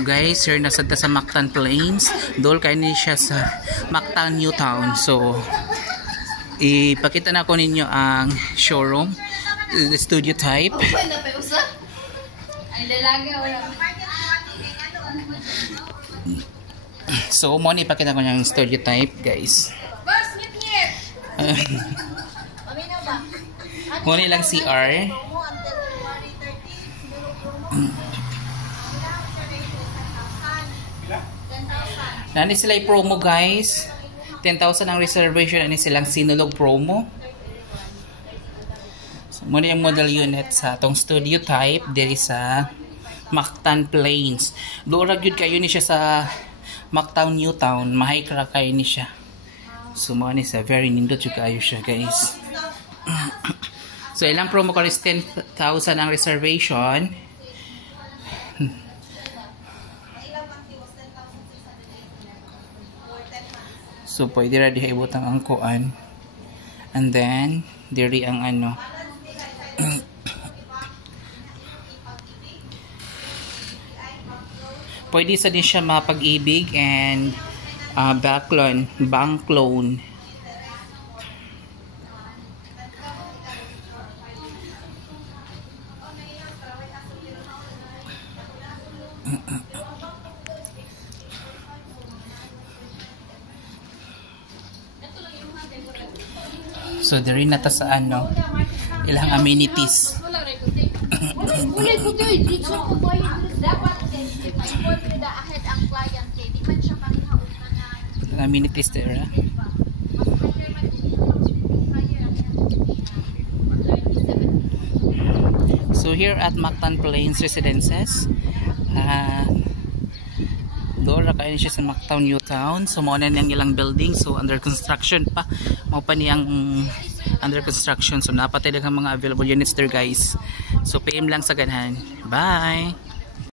Guys, here nasa sa Mactan Plains. Dol kay ni siya sa Mactan New Town. So ipakita na ko ninyo ang showroom, the studio type. So mo ni ipakita ko yung studio type, guys. Mo ni lang CR. Nani sila i-promo, guys. 10,000 ang reservation. Ani silang sinulog promo. So, muna yung model unit sa itong studio type. Diri sa Mactan Plains. Doon yun kayo ni siya sa Mactan New Town. Mahikra kayo ni siya. So muna ni sa very nindot yung kayo siya, guys. So ilang promo ko is 10,000 ang reservation. So pwede ra diha ibutang ang kuan. And then diri ang ano. Pwede sa din siya mapag-ibig and bank loan. So diri na ta sa ano, ilang amenities. Ilang amenities dira. So here at Mactan Plains Residences, doon kayo siya sa Mactan New Town. So muna niyang ilang building. So under construction pa. Mao pa niyang under construction. So napatay lang ang mga available units there, guys. So PM lang sa ganahan. Bye!